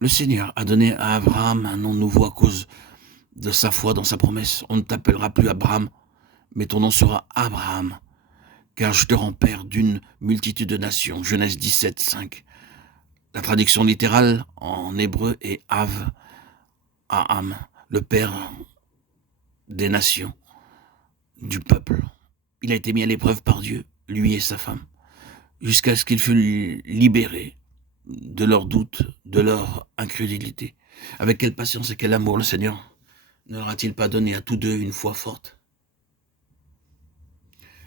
Le Seigneur a donné à Abraham un nom nouveau à cause de sa foi dans sa promesse. On ne t'appellera plus Abraham, mais ton nom sera Abraham, car je te rends père d'une multitude de nations. Genèse 17, 5. La traduction littérale en hébreu est Av, Aham, le père des nations, du peuple. Il a été mis à l'épreuve par Dieu, lui et sa femme, jusqu'à ce qu'il fût libéré de leurs doutes, de leur incrédulité. Avec quelle patience et quel amour le Seigneur ne leur a-t-il pas donné à tous deux une foi forte?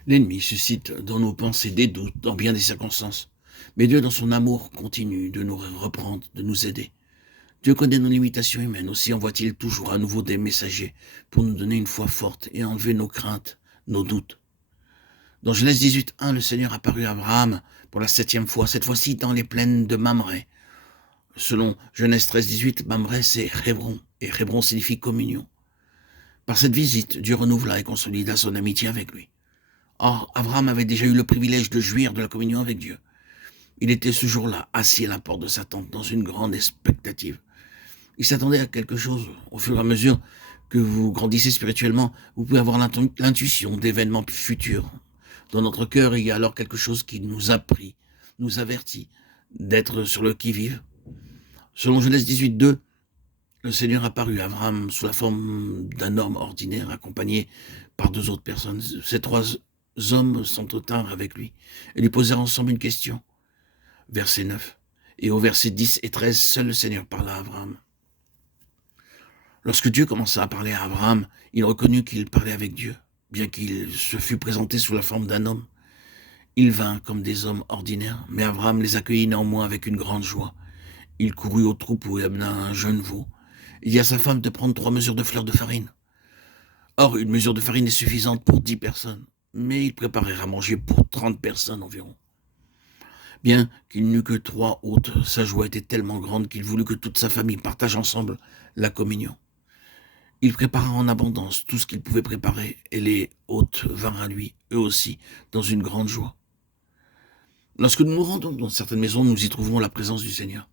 L'ennemi suscite dans nos pensées des doutes dans bien des circonstances, mais Dieu, dans son amour, continue de nous reprendre, de nous aider. Dieu connaît nos limitations humaines, aussi envoie-t-il toujours à nouveau des messagers pour nous donner une foi forte et enlever nos craintes, nos doutes. Dans Genèse 18, 1, le Seigneur apparut à Abraham pour la 7e fois, cette fois-ci dans les plaines de Mamré. Selon Genèse 13, 18, Mamré c'est Hébron, et Hébron signifie communion. Par cette visite, Dieu renouvela et consolida son amitié avec lui. Or, Abraham avait déjà eu le privilège de jouir de la communion avec Dieu. Il était ce jour-là assis à la porte de sa tente dans une grande expectative. Il s'attendait à quelque chose. Au fur et à mesure que vous grandissez spirituellement, vous pouvez avoir l'intuition d'événements futurs. Dans notre cœur, il y a alors quelque chose qui nous a pris, nous avertit d'être sur le qui-vive. Selon Genèse 18, 2, le Seigneur apparut à Abraham sous la forme d'un homme ordinaire accompagné par 2 autres personnes. Ces 3 hommes s'entretinrent avec lui et lui posèrent ensemble une question. Verset 9. Et au verset 10 et 13, seul le Seigneur parla à Abraham. Lorsque Dieu commença à parler à Abraham, il reconnut qu'il parlait avec Dieu, bien qu'il se fût présenté sous la forme d'un homme. Il vint comme des hommes ordinaires, mais Abraham les accueillit néanmoins avec une grande joie. Il courut au troupeau et amena un jeune veau. Il dit à sa femme de prendre 3 mesures de fleur de farine. Or, une mesure de farine est suffisante pour 10 personnes, mais il préparait à manger pour 30 personnes environ. Bien qu'il n'eût que 3 hôtes, sa joie était tellement grande qu'il voulut que toute sa famille partage ensemble la communion. Il prépara en abondance tout ce qu'il pouvait préparer, et les hôtes vinrent à lui, eux aussi, dans une grande joie. Lorsque nous nous rendons dans certaines maisons, nous y trouvons la présence du Seigneur.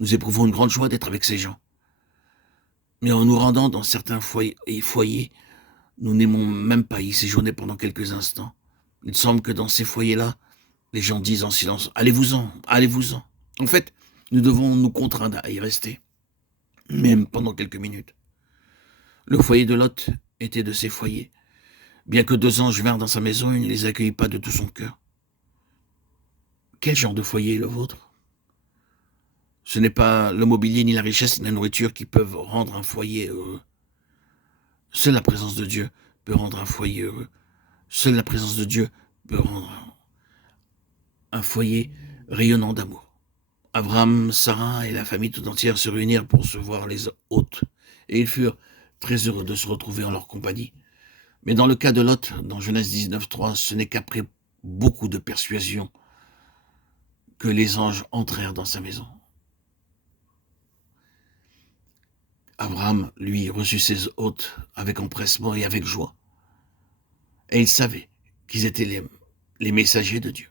Nous éprouvons une grande joie d'être avec ces gens. Mais en nous rendant dans certains foyers, nous n'aimons même pas y séjourner pendant quelques instants. Il semble que dans ces foyers-là, les gens disent en silence « Allez-vous-en, allez-vous-en ». En fait, nous devons nous contraindre à y rester, même pendant quelques minutes. Le foyer de Lot était de ces foyers. Bien que 2 anges vinrent dans sa maison, il ne les accueillit pas de tout son cœur. Quel genre de foyer est le vôtre? Ce n'est pas le mobilier, ni la richesse, ni la nourriture qui peuvent rendre un foyer heureux. Seule la présence de Dieu peut rendre un foyer heureux. Seule la présence de Dieu peut rendre un foyer rayonnant d'amour. Abraham, Sarah et la famille tout entière se réunirent pour se voir les hôtes, et ils furent très heureux de se retrouver en leur compagnie. Mais dans le cas de Lot, dans Genèse 19, 3, ce n'est qu'après beaucoup de persuasion que les anges entrèrent dans sa maison. Abraham, lui, reçut ses hôtes avec empressement et avec joie. Et il savait qu'ils étaient les messagers de Dieu.